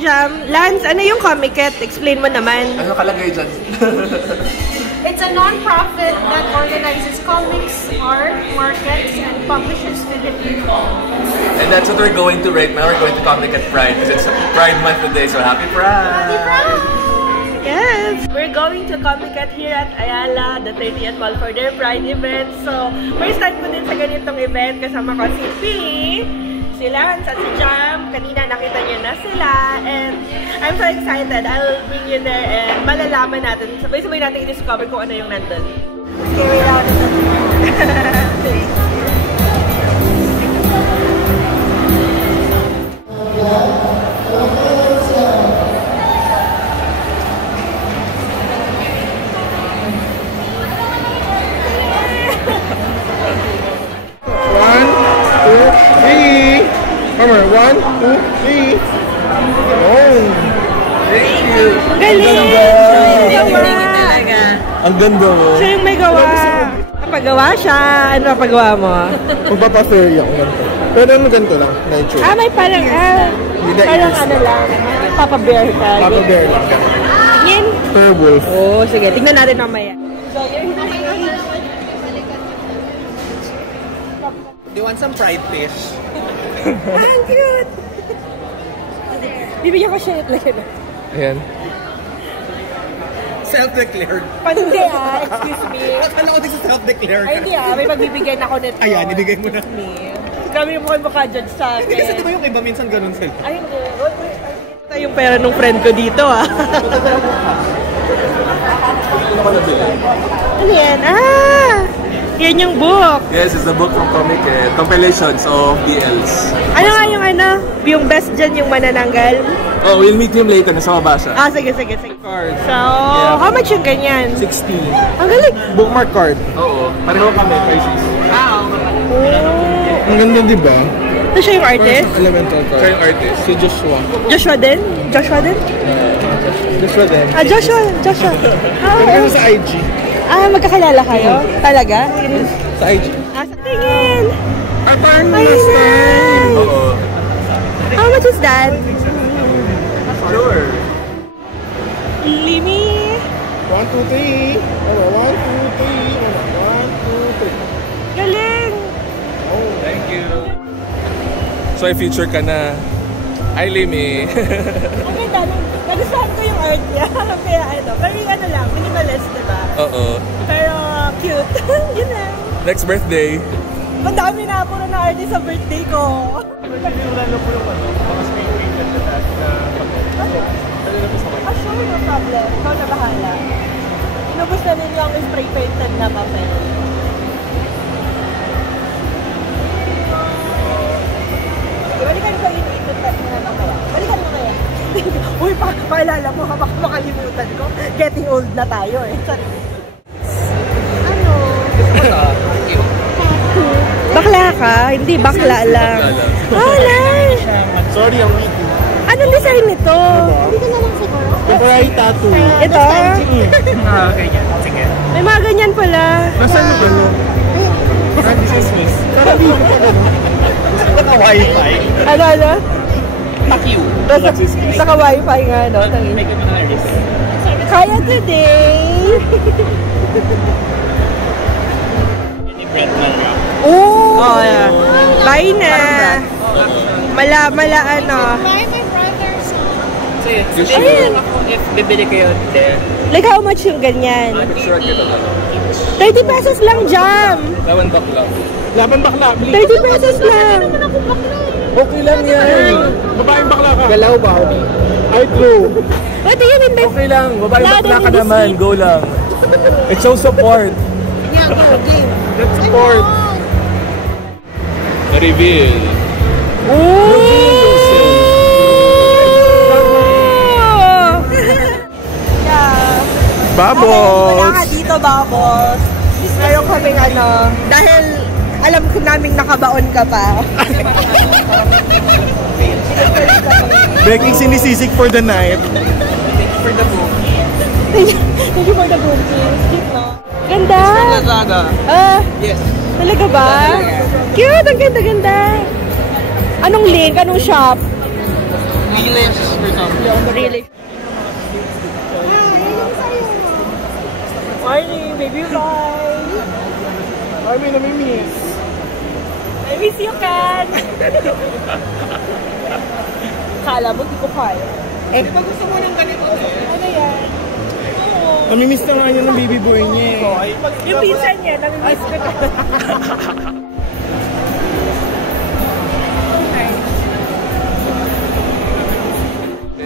Jam. Lance, ano yung Comiket? Explain mo naman. Ano kalagay dyan? It's a non-profit that organizes comics, art, markets, and publishes Filipino. And that's what we're going to right now. We're going to Comiket Pride because it's Pride Month today. So happy Pride! Happy Pride! Yes! We're going to Comiket here at Ayala, the 30th Mall for their Pride event. So, first time ko din sa ganitong event kasama ko si P, si Lance at si Jam. Kanina nakita niyo na sila. And I'm so excited. I'll bring you there and malalaman natin. Sabay-sabay natin i-discover kung ano yung nandun. Scary loud. Hammer, 1, 2, 3. Oh, Thank you! Galing! ang ganda mo. Siya yung may gawa. Napagawa siya. Ano napagawa mo? Magpapa-fair yung ganito. Pero ano ganito lang, nature. May parang, parang ano lang. Papa-bear ka. Papa-bear lang. Tingin? Werewolf. Oo, sige. Tingnan natin mamaya. So, yun. Do you want some fried fish? Ang cute! Bibigyan ko siya lagi na. Ayan. Self-declared. Hindi excuse me. Akala ko din sa self-declared. Ay hindi may pagbibigay na ako nito. Ayan, ibigay mo na. Grabe yung mukhang maka-judge sa akin. Kasi di ba yung iba minsan ganun sila? Ay hindi. Ito yung pera nung friend ko dito Ano yan? Yan yung book. Yes, it's a book from Comiket. Compilations of BLs. Ano nga yung best dyan yung manananggal? Oh, we'll meet him later. Nasa mabasa. Sige. Card. So, how much yung ganyan? 60. Ang galing. Bookmark card. Oo. Pareho kami, prices. Ang ganda, di ba? Ito siya yung artist? Elemental card. Siya yung artist. Si Joshua. Joshua din? Joshua din. Joshua. Pero sa IG. Magkakilala kayo? Talaga? Sa IG. Tingin! Parang nice! Oo. How much is that? Sure. Limi! 1, 2, 3. 1, 2, 3. Galing! Oh, thank you. So, i-feature ka na. Hi, Limi. Ang ganda. Nagustuhan ko yung art niya. Kaya pero yung lang, minimalist, diba? Oo. Pero cute. Yun lang. Next birthday. Ang dami na puro na artist sa birthday ko. Sure, no problem. Ikaw na bahala. Inubos na ninyo ang spray painted na papel. Balikan ko yung ikot na mamaya. Balikan mo kaya. Uy, paalala mo, baka makalimutan ko. Getting old na tayo Sorry. Ano? Bakla ka? Hindi, bakla lang. Nice! Sorry, ang wiki. Anong design nito? Hindi ka na lang siguro. Temporary tattoo. Ito? Ganyan. Sige. May mga ganyan pala. Nasaan na ba? Sarap dito pa gano'n. Gusto ko wifi. Ano? Pakiw. Naka-wifi nga, no? Kaya today. Oh, yeah. Bye na. Mala ano. Buy my brother's Ayun. If bibili kayo din. Like how much yung ganyan? 30 pesos lang, Jam. Laban bakla. Laban bakla. 30 pesos lang. Okay lang yan. Babaeng bakla ka. Galaw Barbie. I drew. What do you mean by... Okay lang. Babaeng Louder bakla ka in this naman. seat. Go lang. It shows support. Yeah, go, game. Let's support. Reveal. Bubbles! Wala ka dito, Bubbles. Meron kaming dahil alam ko naming nakabaon ka pa. Beking sinisisig for the night. For the book. Thank you for the booking. Cute, no? Ganda! Lazada. Yes. Talaga ba? Cute! Ang ganda-ganda! Anong link? Anong shop? Relish or something. Really? Morning, baby boy. Ay, may namimiss. I miss you, Kat. Kala mo, di ko kaya. Eh, pag gusto mo ng ganito, Ano yan? namimiss na nga niya ng baby boy niya eh. Yung pinsan niya, namimiss ko na.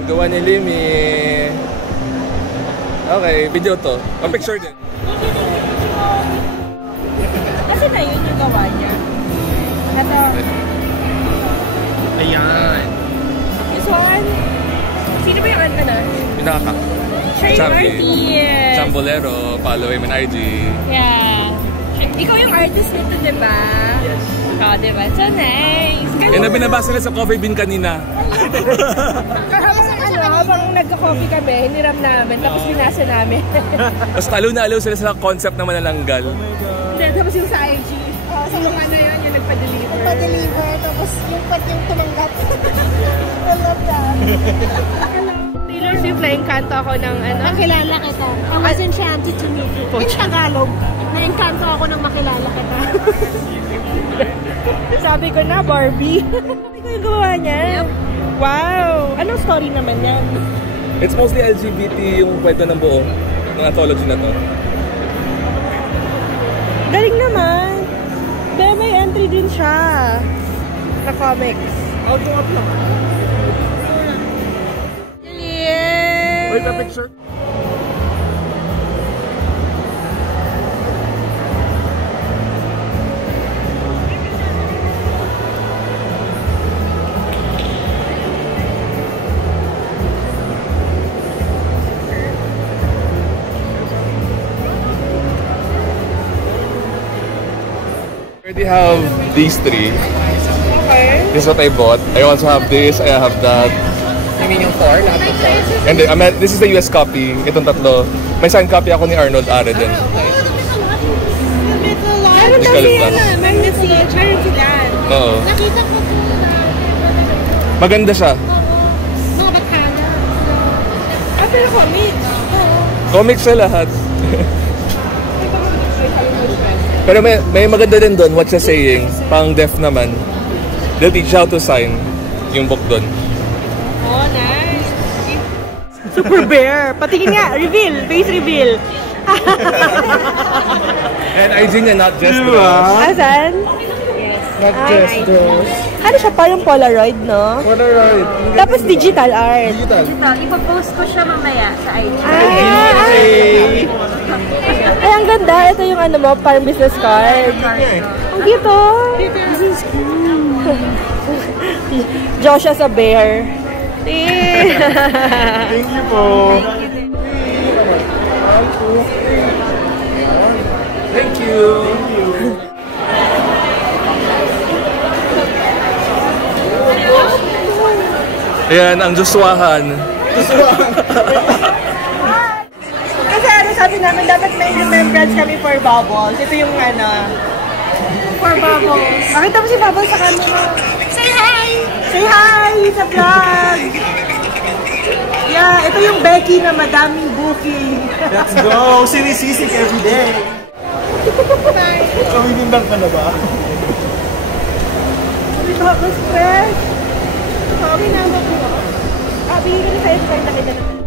Gawa ni Limi. Okay, video to. Pang-picture din. Kasi na yun yung gawa niya. Ito, Ayan. this one. Sino ba yung ano na? Pinaka. Trey Champi. Martin. Chambolero. Follow him on IG. Yeah. Ikaw yung artist nito, diba? Yes. Oh, diba? So nice. Yan na binabasa na sa coffee bean kanina. Habang nagka-coffee kami, hiniram namin, tapos binasa namin. Tapos talo na alaw sila sa concept na manananggal. Hindi, tapos yung sa IG. So yung ano yun, yung nagpa-deliver. Pa-deliver, tapos yung tumanggap. I love that. Taylor Swift na engkanto ako ng ano. Nakilala kita. I was enchanted to meet you. In Tagalog, na-engkanto ako nang makilala kita. Sabi ko na, Barbie. Sabi ko yung gawa niya. Yep. Wow! Anong story naman yan? It's mostly LGBT yung kwento ng buo ng anthology na to. Galing naman. Pero may entry din siya na comics. Auto up lang. Yeah! Wait, a picture. I already have these three. Okay. This is what I bought. I also have this, I have that. You mean yung 4? Not the 4? And then, this is the US copy. Itong tatlo. May signed copy ako ni Arnold Are din. Meron Hindi daw ka si ba? ano, meron si Dan. Oo. Nakita ko ito. Maganda siya. Mga bakala. Ah, pero comics. Comics siya lahat. Pero may maganda din doon, what siya saying. Pang deaf naman. They'll teach you how to sign yung book doon. Oh, nice. Super bear. Patingin nga, reveal, face reveal. And IG niya, not just Dross. Asan? Not just those. Ano siya, parang Polaroid, no? Polaroid. Tapos digital art. Digital. Ipopost ko siya mamaya sa IG. Ay, ang ganda. Ito yung ano mo, parang business card. Ang dito. Joshua sa bear. Thank you po. Thank you. Ayan, ang Joswahan. Kasi ano sabi namin, dapat may remembrance kami for Bubbles. Ito yung ano. For Bubbles. Makita mo si Bubbles sa camera. Say hi! Say hi sa vlog! Yeah, ito yung Becky na madaming booking. Let's go! Sinisisik every day. So, hinindang ka na ba? Bubbles fresh. Sabi na mo. Bigyan ko na sa'yo sa nakita naman.